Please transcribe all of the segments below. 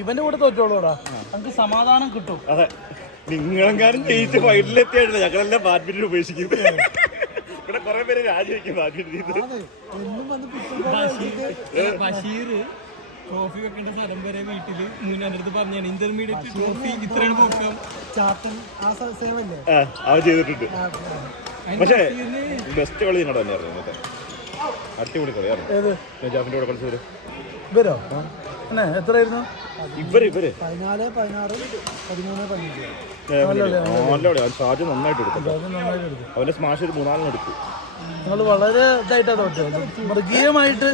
ഇവന്റെ കൂടെ തോറ്റോളൂടാ, നമുക്ക് സമാധാനം കിട്ടും. അതെ, നിങ്ങളെങ്ങാനും ജയിച്ച് ഫൈനലിലെത്തിയായിട്ടില്ല, ഞങ്ങളെല്ലാം ബാഡ്മിന്റൺ ഉപേക്ഷിക്കും. ഇവിടെ കുറെ പേര് രാജിവെക്കും ബാഡ്മിന്റൺ. ബഷീർ ട്രോഫി വെക്കേണ്ട സ്ഥലം വരെ വീട്ടില് എൻ്റെ അടുത്ത് പറഞ്ഞാണ് ഇന്റർമീഡിയറ്റ് ട്രോഫി ഇത്രയാണ് പോക്കാം അവൻ ചെയ്തിട്ടുണ്ട്. പക്ഷേ ബെസ്റ്റ് കളി നിങ്ങളുടെ തന്നെയായിരുന്നു ഇന്നത്തെ. അടിപൊളി കളിയായിരുന്നു. നജാഫിന്റെ കൂടെ കളിച്ചവര് ഇവരോ? എത്രയായിരുന്നു ഇവര്? 14, 16, 13, 15. നല്ല ഷാജ് നന്നായിട്ട് എടുത്തു. അവന്റെ സ്മാഷ് ഒരു 4 എടുത്തു. നിങ്ങൾ വളരെ ഇതായിട്ടാ തോറ്റത്, മൃഗീയമായിട്ട്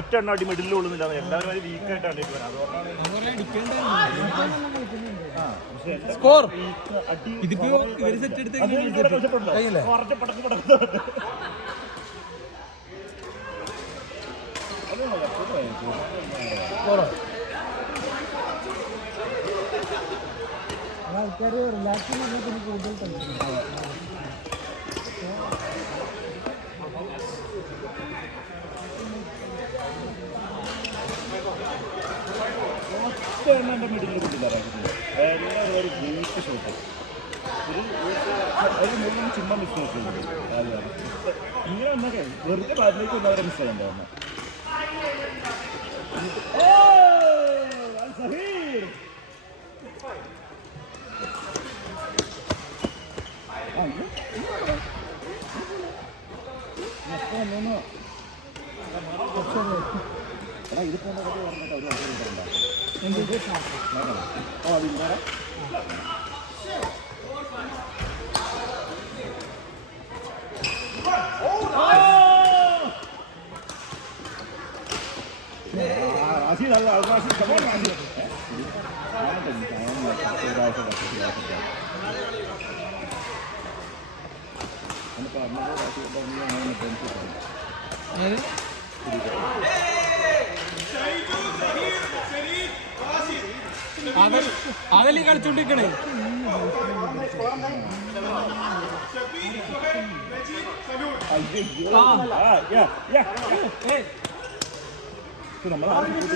ഒറ്റ അടി മെഡിൽ കൊള്ളുന്നില്ല. എല്ലാവരും വീക്കായിട്ടാണ്. സ്കോർ ഇതിപ്പോ ഇവര് സെറ്റ് എടുത്ത് ആൾക്കാര് റിലാക്സ് ചെയ്യുന്ന കൂടുതൽ കളിക്കുന്നു. എന്റെ മിഡിലിൽ കിട്ടില്ലായിരുന്നു. ഒരു വീക്ക് ഷോട്ട് ഒരു മൂന്നും ചുമ്മാ മിസ് നോക്കുന്നത്. ഇങ്ങനെ വന്നൊക്കെ വെറുതെ ബാറ്റിലേക്ക് വന്നവരെ മിസ് ചെയ്യണ്ടായിരുന്നു. ഇതിപ്പോ പറഞ്ഞിട്ട് ഒരു അതല്ലേ കളിച്ചോണ്ടിരിക്കണേ.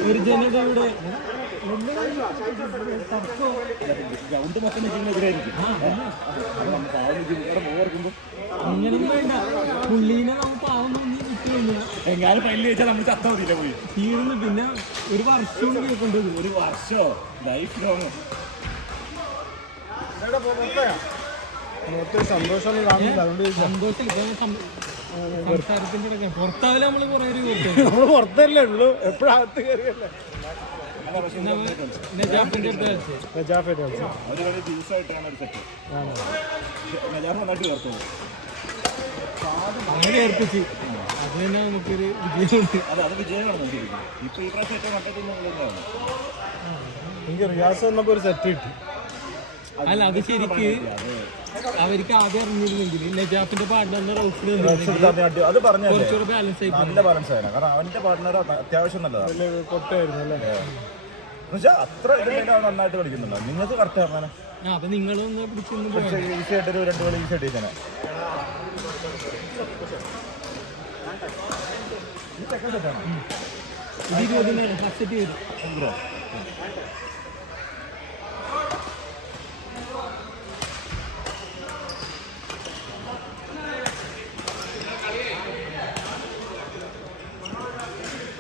ഒരു ജനതയുടെ ഗ്രൗണ്ട് മൊത്തം നിൽക്കുന്നതിനായിരിക്കും. അങ്ങനൊന്നും വേണ്ട, പുള്ളീനെ നമുക്ക് പാവൊന്നും കിട്ടില്ല. എങ്ങാനും ഫൈനൽ ചോദിച്ചാൽ നമ്മൾ ചത്ത മതിയില്ല പോയി തീർന്നു. പിന്നെ ഒരു വർഷം കേൾക്കേണ്ടത്, ഒരു വർഷമോ ലൈഫ് ലോങ്. സംസാരത്തിന്റെ പുറത്താവില്ല. നമ്മള് കുറെ നമ്മള് പുറത്തല്ലേ ഉള്ളൂ, എപ്പോഴകത്ത് കയറിയല്ലേ. നജാഫിന്റെ അടുത്ത് അവര് ദിവസമായിട്ടാണ് ഒരു സെറ്റ്. നജാഫ് നന്നായിട്ട് ചേർത്തോളൂ. അങ്ങനെ ഏർപ്പിച്ച് അത് തന്നെ നമുക്കൊരു വിജയമുണ്ട്. അത് വിജയമാണ് നോക്കിയിരിക്കുന്നത്. ഇപ്പൊ ഈ പ്രാവശ്യം ഏറ്റവും കണ്ടെത്തുന്നതാണ്. എനിക്ക് റിയാസ് വന്നപ്പോ ഒരു സെറ്റ് കിട്ടി. അല്ല, അത് ശരിക്ക് അവർക്ക് ആദ്യം അറിഞ്ഞിരുന്നെങ്കിൽ നജാഫിന്റെ പാർട്ട്ണറിന്റെ അത് പറഞ്ഞാൽ കുറച്ചുകൂടെ ബാലൻസ് ആയി. നല്ല ബാലൻസ് ആയിരുന്നു. കാരണം അവന്റെ പാർട്ട്ണർ അത്യാവശ്യം നല്ലതാണ്. പൊട്ടായിരുന്നു അല്ലേ? എന്നുവെച്ചാൽ അത്ര ഇതിൽ നന്നായിട്ട് കളിക്കുന്നുണ്ടോ? നിങ്ങൾക്ക് കറക്റ്റ് പറഞ്ഞാൽ അപ്പൊ നിങ്ങളൊന്ന് പിടിച്ചൊന്ന് ഈസിയായിട്ടൊരു 2 കളി ഈസിയായിട്ട് ഇരിക്കാനാ. ഇത് 20 അക്സെപ്റ്റ് ചെയ്തു.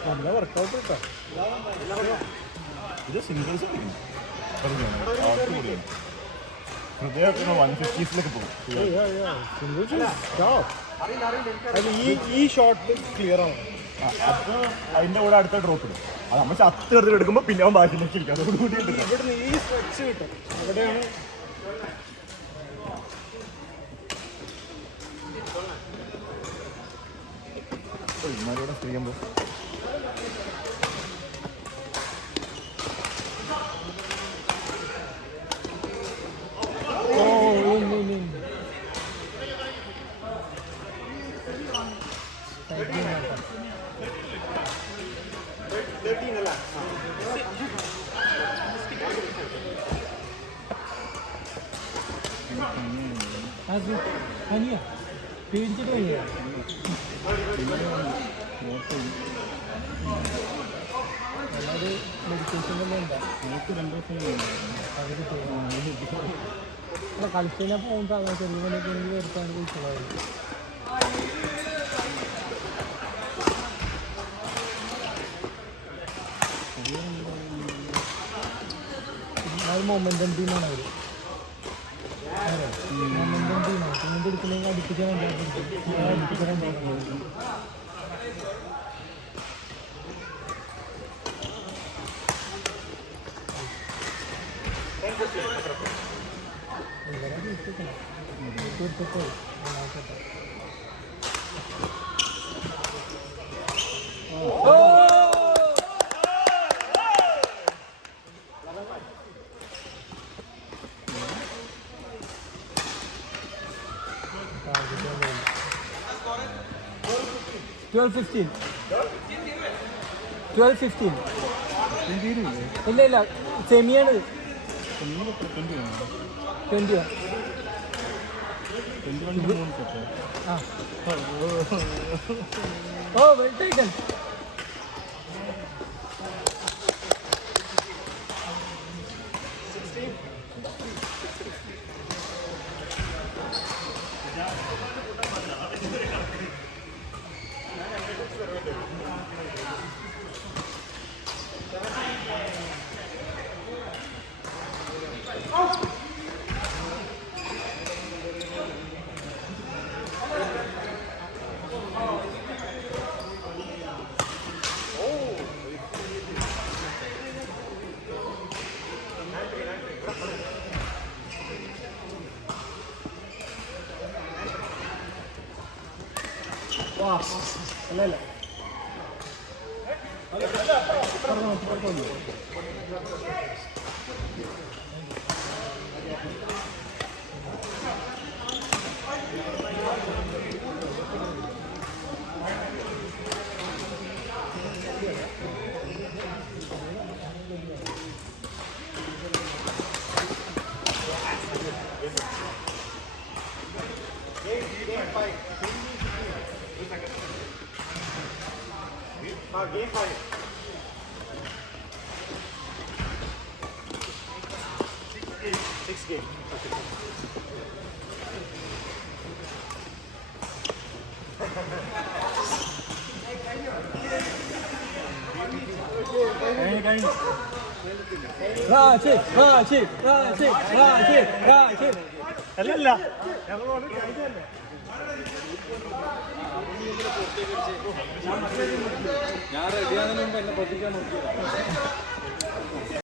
നല്ല വർക്കൗട്ട് കിട്ടാ. ഇത് സിംഗിൾസ് ഹൃദയമൊക്കെ 150s പോകും. ഈ ഷോട്ട് ക്ലിയർ ആണ്. അപ്പോൾ അതിന്റെ കൂടെ അടുത്ത ഡ്രോപ്പ് ഇടും. അത് നമ്മൾ ചത്ത് എടുത്തിട്ട് എടുക്കുമ്പോൾ പിന്നെ അവൻ ബാക്കിലേക്ക് ഇരിക്കും. അതോടുകൂടി ഇവിടുന്ന് ഈ സ്ട്രെച്ച് കിട്ടും. അവിടെയാണ് ഇമാരോടെ ചെയ്യുമ്പോൾ പനിയാ പേടിച്ചിട്ട് പനിയാ. മെഡിറ്റേഷനൊന്നും എന്താ കളിച്ചാൽ പോകുമ്പോൾ ചെറിയ പണിക്ക് എടുത്താണ് വിളിച്ചതായിരുന്നു. മൊമെന്റം ടീമാണ് അവർ. മൊമെന്റം ടീമാണ്. സിമെന്റ് എടുക്കണമെങ്കിൽ അടുപ്പിക്കാൻ ഇല്ല ഇല്ല സെമിയാണ്. 20 ഓ വെൽ ടേക്കൻ. അല്ല Game 5. 6 game. അല്ലല്ല ഞാൻ റെഡിയാകുന്നതിന് മുമ്പ് എന്നെ പൊട്ടിക്കാൻ നോക്കിയതാണ്.